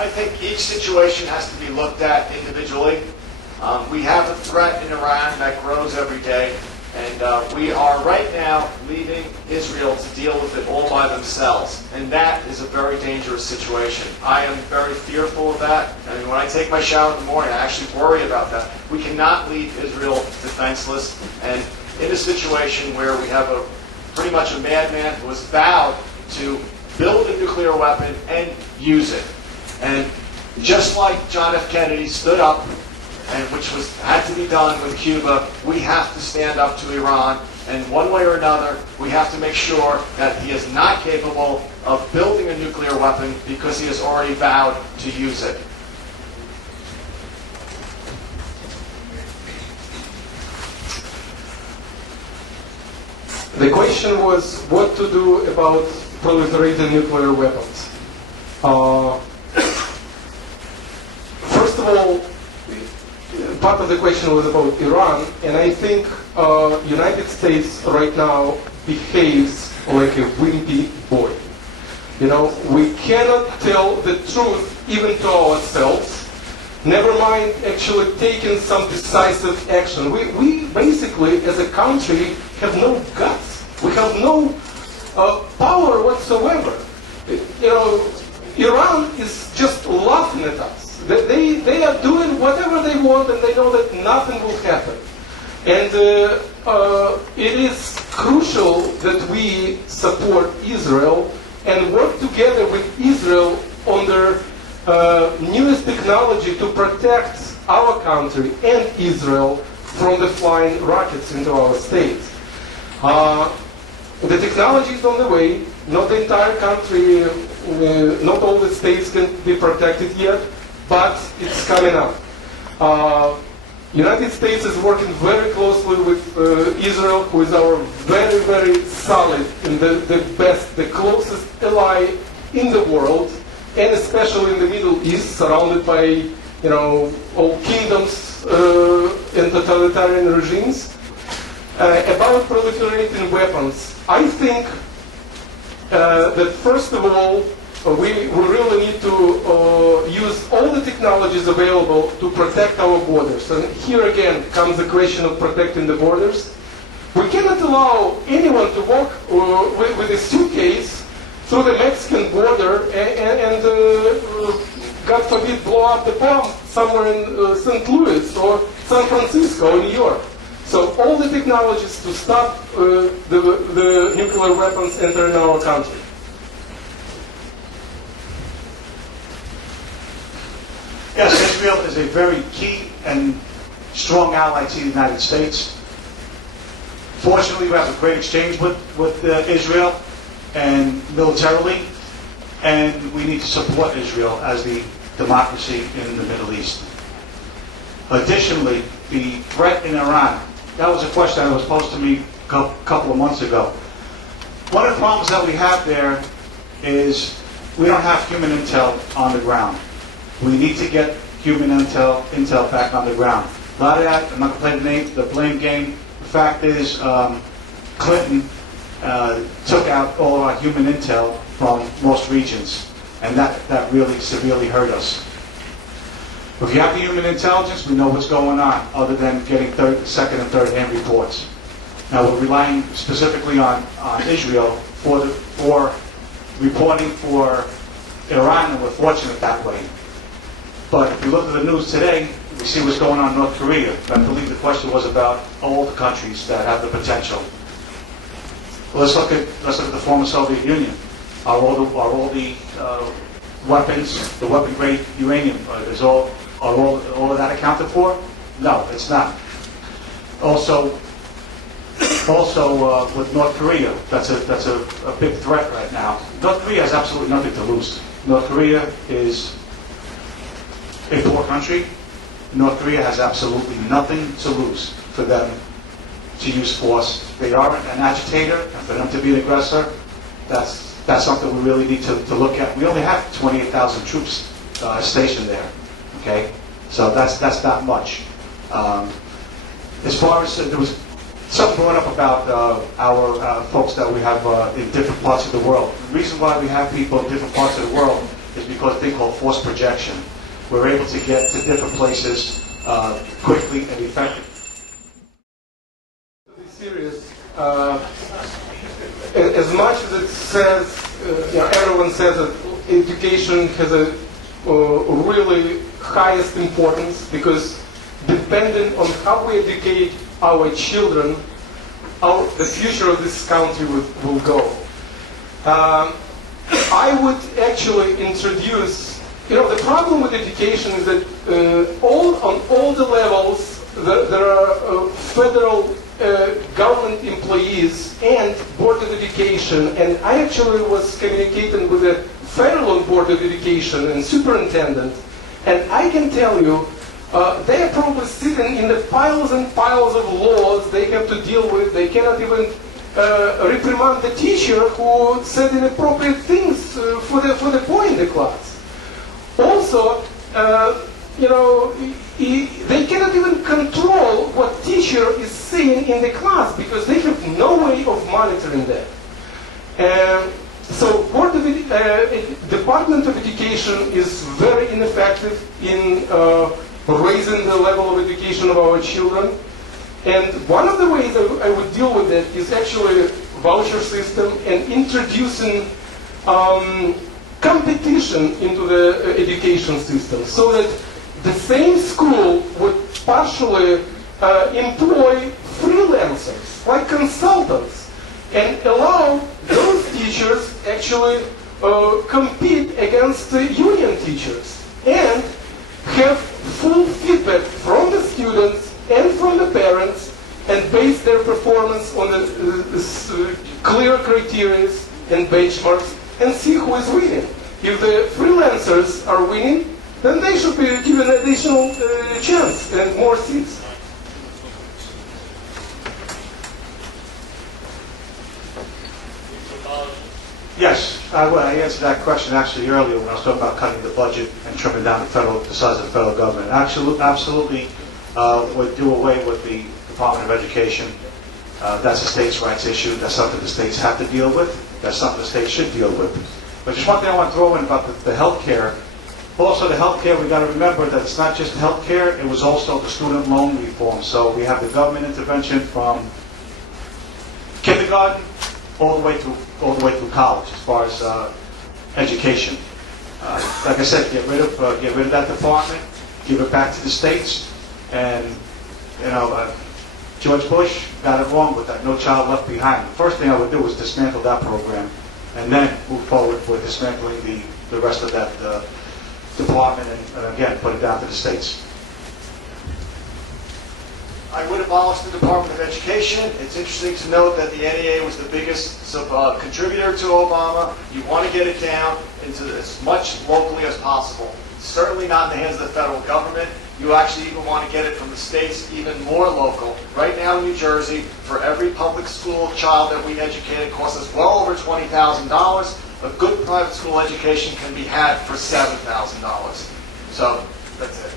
I think each situation has to be looked at individually. We have a threat in Iran that grows every day, and we are right now leaving Israel to deal with it all by themselves. And that is a very dangerous situation. I am very fearful of that. I mean, when I take my shower in the morning, I actually worry about that. We cannot leave Israel defenseless. And in a situation where we have pretty much a madman who has vowed to build a nuclear weapon and use it. And just like John F. Kennedy stood up, and which had to be done with Cuba, we have to stand up to Iran. And one way or another, we have to make sure that he is not capable of building a nuclear weapon because he has already vowed to use it. The question was what to do about proliferating nuclear weapons. First of all, part of the question was about Iran, and I think United States right now behaves like a wimpy boy. You know, we cannot tell the truth even to ourselves, never mind actually taking some decisive action. We basically, as a country, have no guts. We have no power whatsoever. You know, Iran is just laughing at us. They are doing whatever they want, and they know that nothing will happen. And it is crucial that we support Israel and work together with Israel on their newest technology to protect our country and Israel from the flying rockets into our state. The technology is on the way. Not the entire country, not all the states can be protected yet, but it's coming up. United States is working very closely with Israel, who is our very, very solid and the best, the closest ally in the world, and especially in the Middle East, surrounded by, you know, all kingdoms and totalitarian regimes. About proliferating weapons, I think that first of all, we really need to use all the technologies available to protect our borders. And here again comes the question of protecting the borders. We cannot allow anyone to walk with a suitcase through the Mexican border and God forbid, blow up the bomb somewhere in St. Louis or San Francisco or New York. So all the technologies to stop the nuclear weapons entering our country. Yes, Israel is a very key and strong ally to the United States. Fortunately, we have a great exchange with Israel and militarily, and we need to support Israel as the democracy in the Middle East. Additionally, the threat in Iran, that was a question that was posed to me a couple of months ago. One of the problems that we have there is we don't have human intel on the ground. We need to get human intel back on the ground. A lot of that, I'm not going to play the blame game. The fact is, Clinton took out all of our human intel from most regions, and that really severely hurt us. If you have the human intelligence, we know what's going on, other than getting second and third-hand reports. Now we're relying specifically on Israel for reporting for Iran, and we're fortunate that way. But if you look at the news today, we see what's going on in North Korea. I believe the question was about all the countries that have the potential. Let's look at the former Soviet Union. Are all the weapons, the weapon-grade uranium, are all of that accounted for? No, it's not. Also with North Korea, that's a big threat right now. North Korea has absolutely nothing to lose. North Korea is a poor country. North Korea has absolutely nothing to lose for them to use force. They are an agitator, and for them to be an aggressor, that's something we really need to look at. We only have 28,000 troops stationed there. Okay, so that's not much. As far as there was something brought up about our folks that we have in different parts of the world. The reason why we have people in different parts of the world is because of a thing called force projection. We're able to get to different places quickly and effectively. To be serious, as much as it says, everyone says that education has a really highest importance, because depending on how we educate our children, the future of this country will go. I would actually introduce, the problem with education is that on all the levels there are federal government employees and Board of Education, and I actually was communicating with the Federal Board of Education and superintendent, and I can tell you they are probably sitting in the piles and piles of laws they have to deal with. They cannot even reprimand the teacher who said inappropriate things for the boy in the class. Also, they cannot even control what teacher is saying in the class, because they have no way of monitoring that. So Department of Education is very ineffective in raising the level of education of our children. And one of the ways I would deal with it is actually voucher system and introducing competition into the education system, so that the same school would partially employ freelancers, like consultants, and allow those teachers actually compete against the union teachers, and have full feedback from the students and from the parents, and base their performance on the clear criteria and benchmarks, and see who is winning. If the freelancers are winning, then they should be given an additional chance and more seats. Yes, I answered that question actually earlier when I was talking about cutting the budget and trimming down the size of the federal government. Absolutely, would do away with the Department of Education. That's a states' rights issue. That's something the states have to deal with. That's something the states should deal with. But just one thing I want to throw in about the health care. Also, the health care, we've got to remember that it's not just health care, it was also the student loan reform. So we have the government intervention from kindergarten all the way through college, as far as education. Like I said, get rid of that department, give it back to the states, and George Bush got it wrong with that No Child Left Behind. The first thing I would do is dismantle that program, and then move forward with dismantling the rest of that department, and again put it down to the states. I would abolish the Department of Education. It's interesting to note that the NEA was the biggest contributor to Obama. You want to get it down into as much locally as possible. Certainly not in the hands of the federal government. You actually even want to get it from the states, even more local. Right now in New Jersey, for every public school child that we educate, it costs us well over $20,000. A good private school education can be had for $7,000. So that's it.